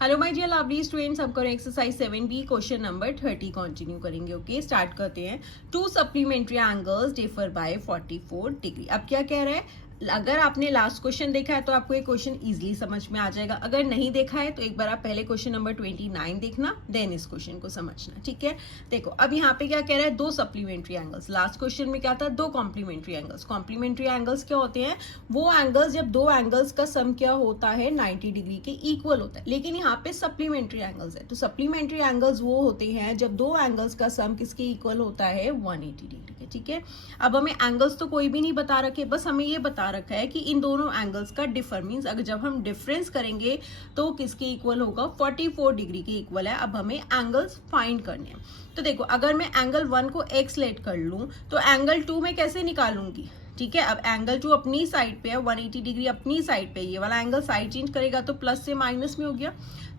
Hello my dear lovely students, हम करें exercise 7B question number 30 continue करेंगे। Okay, start करते हैं। Two supplementary angles differ by 44 degree. अब क्या कह रहा है, अगर आपने लास्ट क्वेश्चन देखा है तो आपको ये क्वेश्चन इजीली समझ में आ जाएगा। अगर नहीं देखा है तो एक बार आप पहले क्वेश्चन नंबर 29 देखना, देन इस क्वेश्चन को समझना। ठीक है, देखो अब यहाँ पे क्या कह रहा है, दो सप्लीमेंट्री एंगल्स। लास्ट क्वेश्चन में क्या था, दो कॉम्प्लीमेंट्री एंगल्स। कॉम्प्लीमेंट्री एंगल्स क्या होते हैं, वो एंगल्स जब दो एंगल्स का सम क्या होता है 90 डिग्री के इक्वल होता है। लेकिन यहाँ पे सप्लीमेंट्री एंगल्स है, तो सप्लीमेंट्री एंगल्स वो होते हैं जब दो एंगल्स का सम किसके इक्वल होता है 180 डिग्री के। ठीक है, अब हमें एंगल्स तो कोई भी नहीं बता रखे, बस हमें ये बता रखा है कि इन दोनों एंगल्स का डिफर मींस अगर जब हम डिफरेंस करेंगे तो किसके इक्वल होगा, 44 डिग्री के इक्वल है। अब हमें एंगल्स फाइंड करने हैं। तो देखो, अगर मैं एंगल 1 को एक्स लेट कर लूं तो एंगल 2 में कैसे निकालूंगी। ठीक है, अब एंगल 2 अपनी साइड पे है, 180 डिग्री अपनी साइड पे, ये वाला एंगल साइड चेंज करेगा तो प्लस से माइनस में हो गया।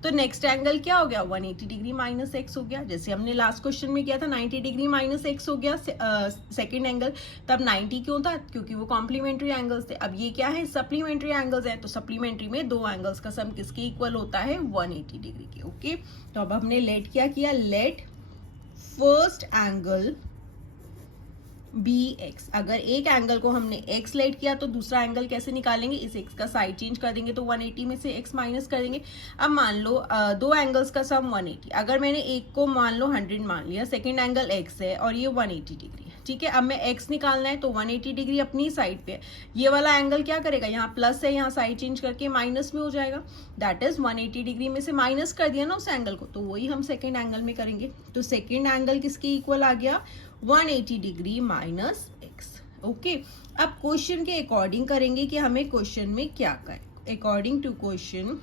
तो नेक्स्ट एंगल क्या हो गया, 180 डिग्री माइनस एक्स हो गया। जैसे हमने लास्ट क्वेश्चन में किया था 90 डिग्री माइनस एक्स हो गया सेकंड एंगल। तब 90 क्यों था, क्योंकि वो कॉम्प्लीमेंट्री एंगल्स थे। अब ये क्या है, सप्लीमेंट्री एंगल्स है, तो सप्लीमेंट्री में दो एंगल्स का सम किसके इक्वल होता है 180 डिग्री के। ओके, तो अब हमने लेट क्या किया, लेट फर्स्ट एंगल bx। अगर एक एंगल को हमने x लेट किया तो दूसरा एंगल कैसे निकालेंगे, इस x का साइड चेंज कर देंगे तो 180 में से x माइनस कर देंगे। अब मान लो दो एंगल्स का सम 180, अगर मैंने एक को मान लो 100 मान लिया, सेकंड एंगल x है और ये 180 डिग्री है। ठीक है, अब मैं x निकालना है तो 180 डिग्री अपनी साइड पे है, ये वाला एंगल क्या करेगा, यहाँ प्लस है, यहाँ साइड चेंज करके माइनस में हो जाएगा। दैट इज 180 डिग्री में से माइनस कर दिया ना उस एंगल को, तो वही हम सेकेंड एंगल में करेंगे। तो सेकेंड एंगल किसके इक्वल आ गया, 180 डिग्री माइनस एक्स। ओके, अब क्वेश्चन के अकॉर्डिंग करेंगे कि हमें क्वेश्चन में क्या करें। According to question,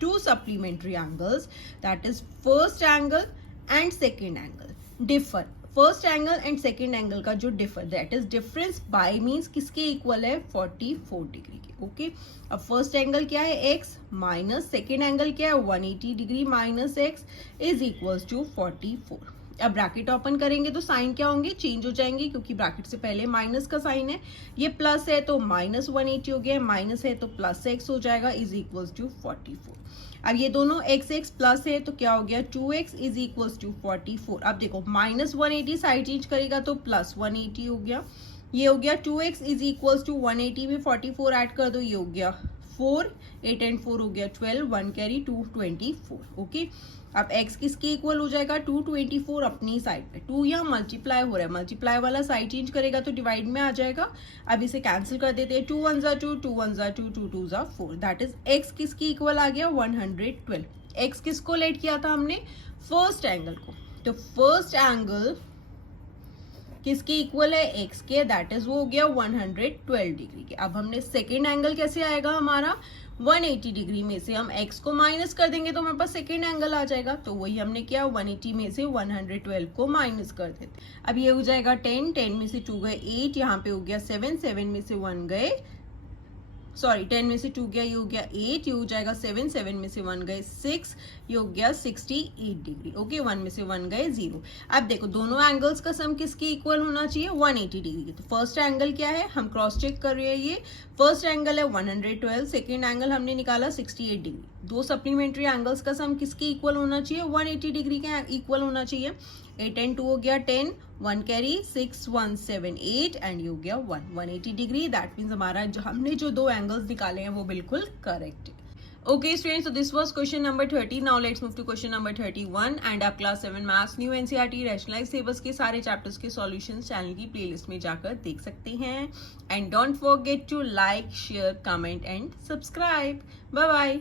two supplementary angles that is first angle and second angle differ. First angle and second angle का जो differ, that is difference by means किसके इक्वल है 44 डिग्री के। ओके, अब फर्स्ट एंगल क्या है x माइनस सेकेंड एंगल क्या है 180 degree minus x is equals to 44। अब ब्रैकेट ओपन करेंगे तो साइन क्या होंगे, चेंज हो जाएंगे, क्योंकि ब्रैकेट से पहले माइनस का साइन है। ये प्लस है तो माइनस 180 हो गया, माइनस है तो प्लस एक्स हो जाएगा इज इक्वल्स टू 44। अब ये दोनों एक्स एक्स प्लस है तो क्या हो गया 2x इज इक्वल्स टू 44। अब देखो माइनस 180 साइड चेंज करेगा तो प्लस 180 हो गया, ये हो गया 2x इज इक्वल्स टू 180 में 44 ऐड कर दो, ये हो गया 4, 8 एंड 4 हो गया 12, 1 कैरी 224। ओके, अब x किसके इक्वल हो जाएगा 224 अपनी साइड पे, 2 यहाँ मल्टीप्लाई हो रहा है, मल्टीप्लाई वाला साइड चेंज करेगा तो डिवाइड में आ जाएगा। अब इसे कैंसिल कर देते हैं, 2 1 जा 2, 2 1 जा 2, 2 2 जा 4। दैट इज x किसकी इक्वल आ गया 112। x किसको लेट किया था हमने, फर्स्ट एंगल को, तो फर्स्ट एंगल किसके इक्वल है x के, दैट इज वो हो गया 112 डिग्री के। अब हमने सेकेंड एंगल कैसे आएगा हमारा, 180 डिग्री में से हम x को माइनस कर देंगे तो हमारे पास सेकेंड एंगल आ जाएगा। तो वही हमने किया, 180 में से 112 को माइनस कर देते। अब ये हो जाएगा 10, 10 में से 2 गए 8, यहाँ पे हो गया 7, 7 में से 1 गए, सॉरी 10 में से 2 गया, ये हो गया 8, ये हो जाएगा 7, 7 में से 1 गए 6, ये हो गया 68 डिग्री। ओके, 1 में से 1 गए 0। अब देखो दोनों एंगल्स का सम किसके इक्वल होना चाहिए 180 डिग्री के। तो फर्स्ट एंगल क्या है, हम क्रॉस चेक कर रहे हैं, ये फर्स्ट एंगल है 112, सेकेंड एंगल हमने निकाला 68 डिग्री। दो सप्लीमेंट्री एंगल्स का सम किसके इक्वल होना चाहिए 180 डिग्री के इक्वल होना चाहिए। 8 एंड 2 हो गया 10, 1 कैरी 6 1 7 8 एंड ये हो गया 1, 180 डिग्री। दैट मीन्स हमारा जो हमने जो दो एंगल्स निकाले हैं वो बिल्कुल करेक्ट है। Okay students, so this was question number 30. Now let's move to question number 31 and आप class 7 maths new NCERT rationalised syllabus के सारे चैप्टर्स के सॉल्यूशंस चैनल की प्लेलिस्ट में जाकर देख सकते हैं। And don't forget to like, share, comment and subscribe. Bye bye.